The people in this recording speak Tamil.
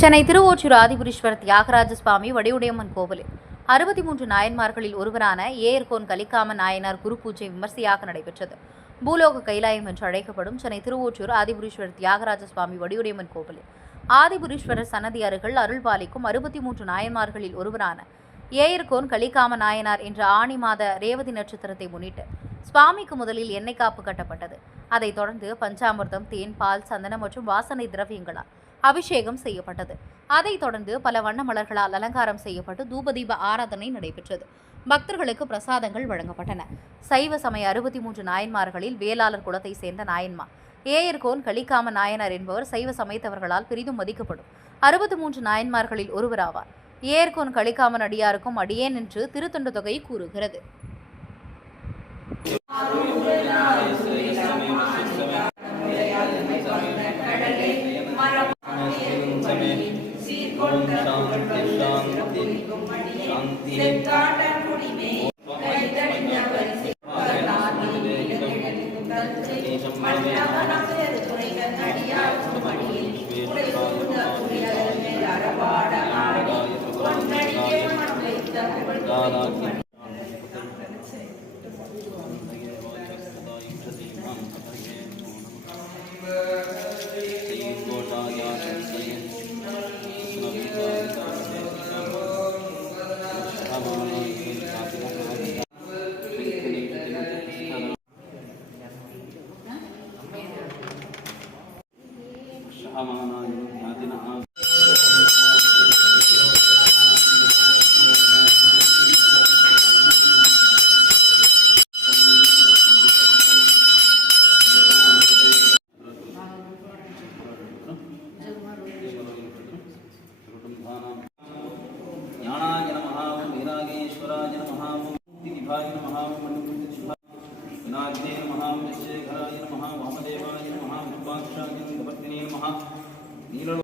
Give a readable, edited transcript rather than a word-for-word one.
சென்னை திருவொற்றியூர் ஆதிபுரீஸ்வரர் தியாகராஜ சுவாமி வடிவுடையம்மன் கோவிலில் 63 நாயன்மார்களில் ஒருவரான ஏயர்கோன் கலிக்காம நாயனார் குரு பூஜை விமர்சையாக நடைபெற்றது. பூலோக கைலாயம் என்று அழைக்கப்படும் சென்னை திருவொற்றியூர் ஆதிபுரீஸ்வரர் தியாகராஜ சுவாமி வடிவுடையம்மன் கோவிலில் ஆதிபுரீஸ்வரர் சன்னதி அருகில் அருள்பாலிக்கும் 63 நாயன்மார்களில் ஒருவரான ஏயர்கோன் கலிக்காம நாயனார் என்ற ஆணி மாத ரேவதி நட்சத்திரத்தை முன்னிட்டு சுவாமிக்கு முதலில் எண்ணெய் காப்பு கட்டப்பட்டது. அதைத் தொடர்ந்து பஞ்சாமிர்தம், தேன், பால், சந்தனம் மற்றும் வாசனை திரவியங்களால் அபிஷேகம் செய்யப்பட்டது. அதைத் தொடர்ந்து பல வண்ண மலர்களால் அலங்காரம் செய்யப்பட்டு தூபதீப ஆராதனை நடைபெற்றது. பக்தர்களுக்கு பிரசாதங்கள் வழங்கப்பட்டன. சைவ சமய 63 நாயன்மார்களில் வேளாளர் குலத்தை சேர்ந்த நாயன்மார் ஏயர்கோன் கலிக்காம நாயனார் என்பவர் சைவ சமயத்தவர்களால் பெரிதும் மதிக்கப்படும் 63 நாயன்மார்களில் ஒருவராவார். ஏயர்கோன் கலிக்காமன் அடியாருக்கும் அடியேன் என்று திருத்தொண்டு தொகை கூறுகிறது. विनाग्ने नमः, विश्वेश्वराय नमः, वामदेवाय नमः, विरूपाक्षाय नमः, नील